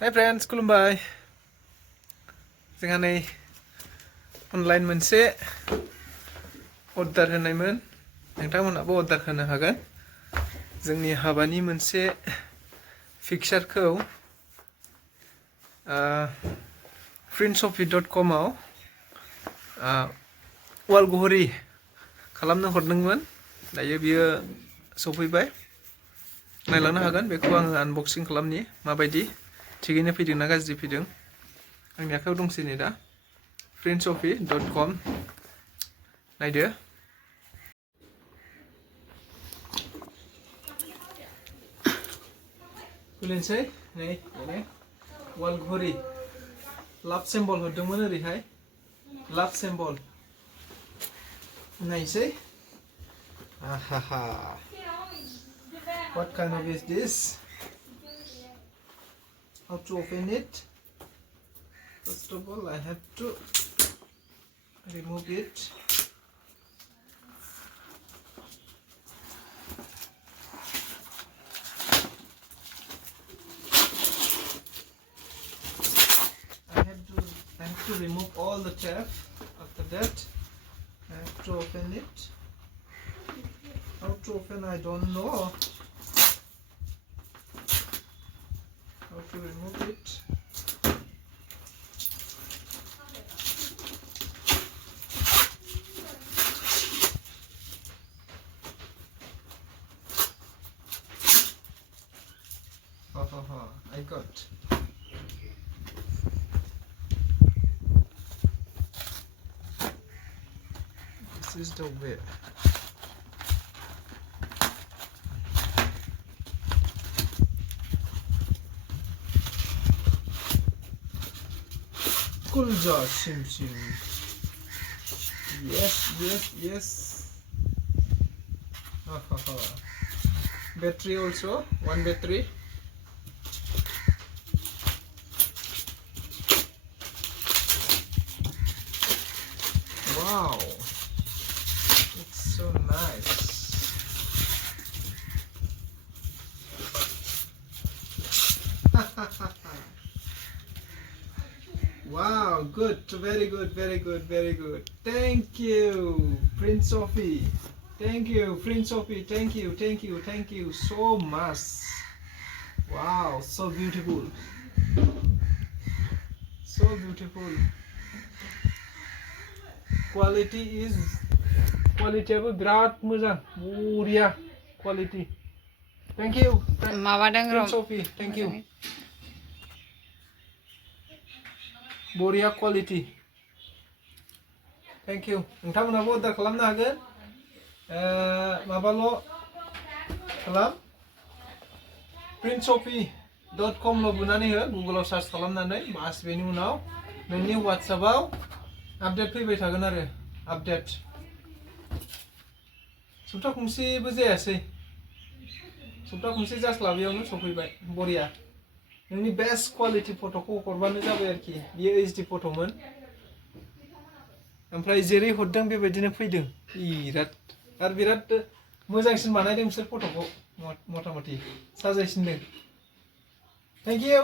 Hi friends, खुलुमबाय जोंहा नै अनलाइन मोनसे अर्डार होनायमोन नोंथांमोनाबो अर्डार होनो हागोन जोंनि हाबानि मोनसे पिक्चारखौ PrintShoppy.com आव वाल घरि खालामनो हरदोंमोन दायो बियो सफैबाय नायलांनो हागोन बेखौ आङो आनबक्सिं खालामनि माबायदि थिगैनो फैदों ना गाज्रि फैदों आंनि आखायाव दंसै नै दा PrintShoppy.com नायदो खुलिनोसै नै वाल घरि लाभ सिम्बल हरदोंमोन ओरैहाय लाभ सिम्बल नायसै आहाहा what kind of is this how to open it first of all I have to remove it I have to remove all the tape after that I have to open it how to open I don't know how to remove it I got this is the way Kulja sim yes battery also one battery wow it's so nice wow good very good thank you PrintShoppy thank you PrintShoppy thank you so much wow so beautiful quality आबो बिराद मोजां बरिया quality thank you PrintShoppy thank you बरिया quality thank you नोंथांमोनाबो order खालामनो हागोन माबाल' खालाम PrintShoppy.com ल' बुनानै हो गुगोलाव सार्च खालामनानै बास बेनि उनाव नोंनि WhatsAppआव आपडेट फैबाय थागोन आरो आपडेट सप्ता खनसेबो जायासै सप्ता खनसे जास्लाबैयावनो सफैबाय बरिया नोंनि बेस्ट क्वालिटी फट'खौ हरबानो जाबाय आरोखि बियो HD फट'मोन ओमफ्राय जेरै हरदों बेबायदिनो फैदों बिराद मोजांसिन बानायदों बिसोर फट'खौ मथा मथि साजायसिनदों थेंक इउ